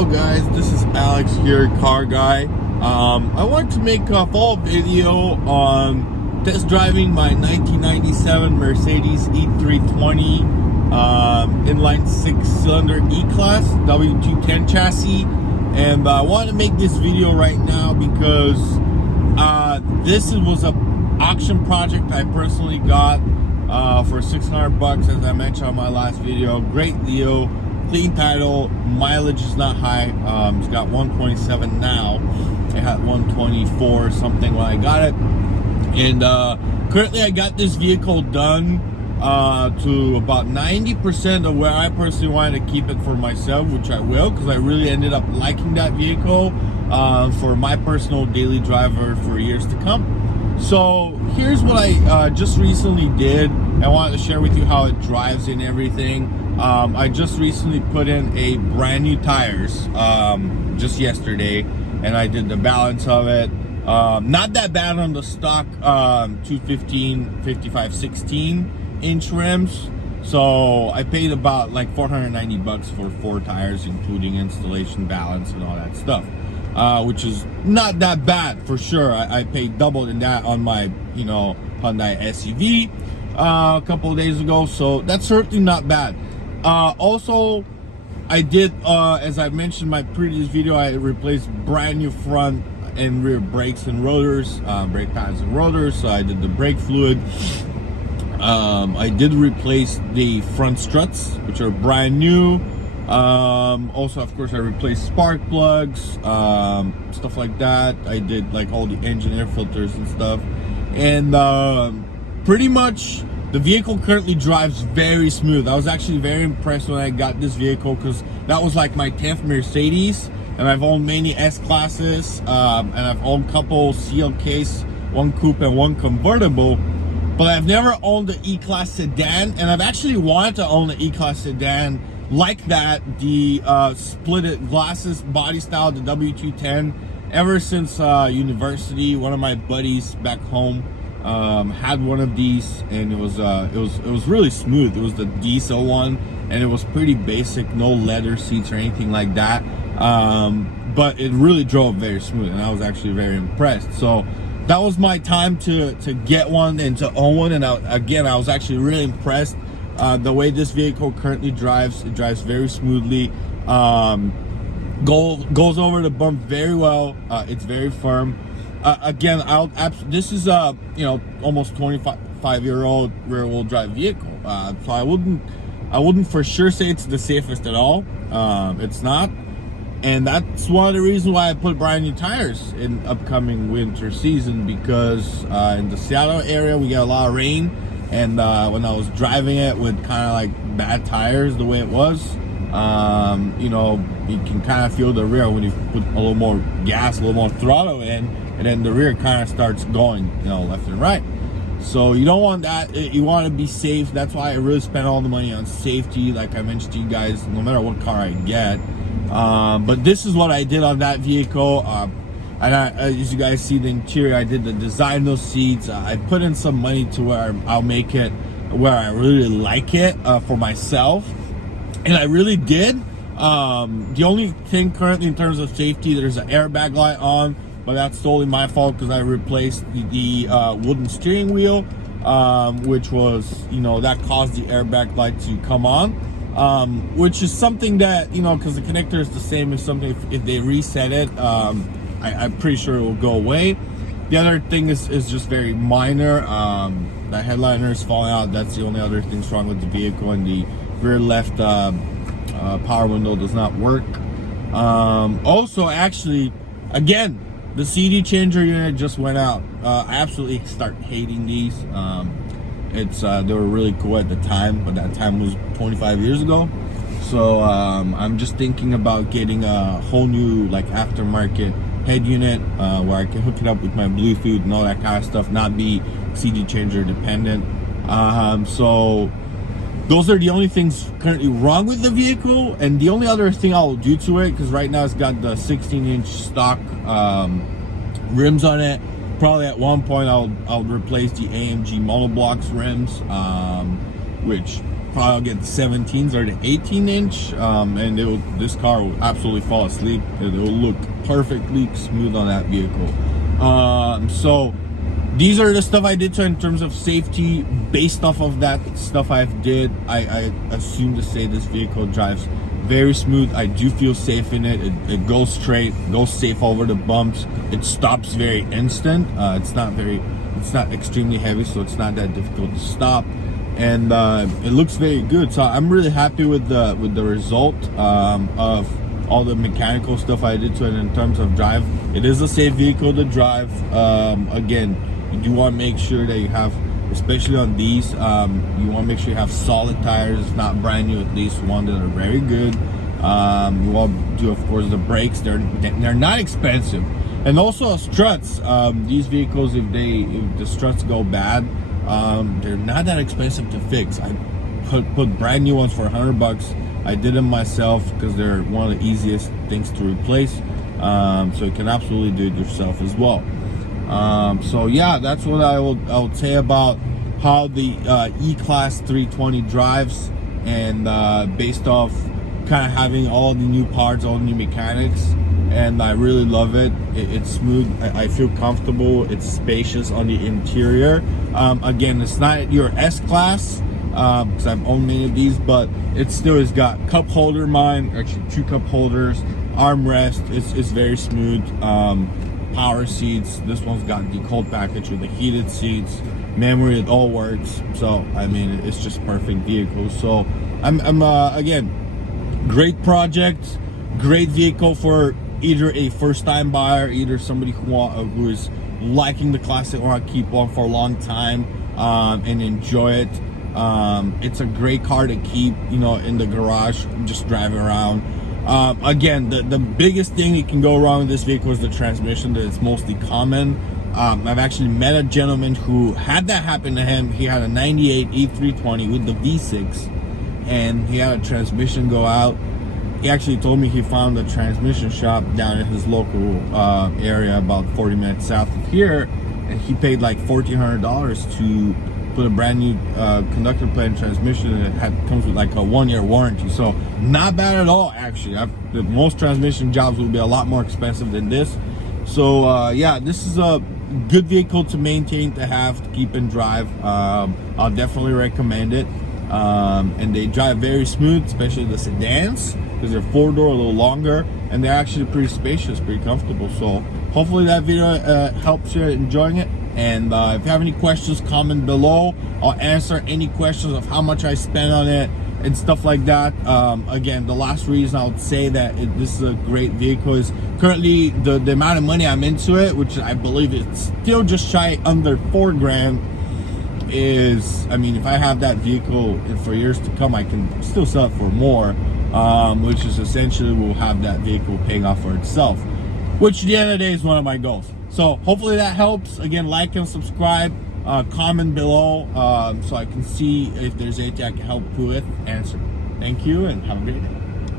Hello guys, this is Alex here, Car Guy. I want to make a follow-up video on test driving my 1997 Mercedes E320 inline 6-cylinder E-Class W210 chassis. And I want to make this video right now because this was an auction project I personally got for $600, as I mentioned on my last video. Great deal. Clean title, mileage is not high. It's got 127 now. It had 124 or something when I got it. And currently I got this vehicle done to about 90% of where I personally wanted to keep it for myself, which I will, because I really ended up liking that vehicle for my personal daily driver for years to come. So here's what I just recently did. I wanted to share with you how it drives and everything. I just recently put in a brand new tires just yesterday, and I did the balance of it. Not that bad on the stock 215 55 16-inch rims. So I paid about like $490 for 4 tires, including installation, balance, and all that stuff, which is not that bad for sure. I paid double than that on my Hyundai SUV a couple of days ago, so that's certainly not bad. Also, I did, as I mentioned in my previous video, I replaced brand new front and rear brakes and rotors, brake pads and rotors. So I did the brake fluid. I did replace the front struts, which are brand new. Also, of course, I replaced spark plugs, stuff like that. I did like all the engine air filters and stuff. And pretty much the vehicle currently drives very smooth. I was actually very impressed when I got this vehicle, because that was like my 10th Mercedes, and I've owned many S-Classes, and I've owned a couple CLKs, one coupe and one convertible, but I've never owned the E-Class sedan, and I've actually wanted to own the E-Class sedan like that, the split glasses body style, the W210, ever since university. One of my buddies back home had one of these, and it was really smooth. It was the diesel one, and it was pretty basic, no leather seats or anything like that, but it really drove very smooth, and I was actually very impressed. So that was my time to get one and to own one. And I was actually really impressed the way this vehicle currently drives. It drives very smoothly, goes over the bump very well. It's very firm. Again, this is almost 25-year-old rear-wheel drive vehicle, so I wouldn't for sure say it's the safest at all. It's not, and that's one of the reasons why I put brand new tires in upcoming winter season, because in the Seattle area we get a lot of rain, and when I was driving it with kind of like bad tires the way it was, you can kind of feel the rear when you put a little more gas, a little more throttle in, and then the rear kind of starts going, left and right. So you don't want that. You want to be safe. That's why I really spend all the money on safety, like I mentioned to you guys, no matter what car I get. But this is what I did on that vehicle. And as you guys see the interior, I did the design those seats. I put in some money to where I'll make it where I really like it for myself. And I really did. The only thing currently in terms of safety, there's an airbag light on, but that's totally my fault because I replaced the wooden steering wheel, which was, that caused the airbag light to come on, which is something that, because the connector is the same as something, if they reset it, I'm pretty sure it will go away. The other thing is just very minor. The headliner is falling out. That's the only other things wrong with the vehicle, and the rear left power window does not work. Also, actually, again, the CD changer unit just went out. I absolutely start hating these. They were really cool at the time, but that time was 25 years ago. So I'm just thinking about getting a whole new like aftermarket head unit where I can hook it up with my Bluetooth and all that kind of stuff, not be CD changer dependent. So those are the only things currently wrong with the vehicle. And the only other thing I'll do to it, because right now it's got the 16-inch stock rims on it. Probably at one point I'll replace the AMG monoblocks rims, which probably I'll get the 17s or the 18-inch, and this car will absolutely fall asleep. It will look perfectly smooth on that vehicle. So these are the stuff I did in terms of safety. Based off of that stuff I've did, I assume to say this vehicle drives very smooth. I do feel safe in it. It goes straight, goes safe over the bumps. It stops very instant. It's not extremely heavy, so it's not that difficult to stop. And it looks very good. So I'm really happy with the result of all the mechanical stuff I did to it in terms of drive. It is a safe vehicle to drive. Again, you do want to make sure that you have, especially on these, you want to make sure you have solid tires, if not brand new, at least one that are very good. You want to do, of course, the brakes. They're not expensive. And also struts. These vehicles, if the struts go bad, they're not that expensive to fix. I put brand new ones for $100. I did them myself because they're one of the easiest things to replace. So you can absolutely do it yourself as well. So yeah, that's what I would say about how the E-Class 320 drives, and based off kind of having all the new parts, all the new mechanics, and I really love it. It's smooth. I feel comfortable. It's spacious on the interior. Again, it's not your S-Class because I've owned many of these, but it still has got cup holder, mine actually 2 cup holders, armrest. It's very smooth. Power seats. This one's got the cold package with the heated seats, memory. It all works. So I mean, it's just perfect vehicle. So I'm again, great project, great vehicle for either a first-time buyer, either somebody who is liking the classic, want to keep one for a long time and enjoy it. It's a great car to keep, in the garage, just driving around. Again, the biggest thing that can go wrong with this vehicle is the transmission. That it's mostly common. I've actually met a gentleman who had that happen to him. He had a 98 E320 with the V6, and he had a transmission go out. He actually told me he found a transmission shop down in his local area, about 40 minutes south of here, and he paid like $1,400 to put a brand new conductor plate transmission, and it comes with like a 1-year warranty. So not bad at all, actually. Most transmission jobs will be a lot more expensive than this. So yeah, this is a good vehicle to maintain, to have, to keep and drive. I'll definitely recommend it. And they drive very smooth, especially the sedans, because they're 4-door, a little longer, and they're actually pretty spacious, pretty comfortable. So hopefully that video helps you enjoying it. And if you have any questions, comment below. I'll answer any questions of how much I spent on it and stuff like that. Again, the last reason I would say that this is a great vehicle is currently the amount of money I'm into it, which I believe is still just shy under $4,000. Is, I mean, if I have that vehicle for years to come, I can still sell it for more, which is essentially will have that vehicle paying off for itself, which at the end of the day is one of my goals. So hopefully that helps. Again, like and subscribe, comment below, so I can see if there's anything I can help with, answer. Thank you, and have a great day.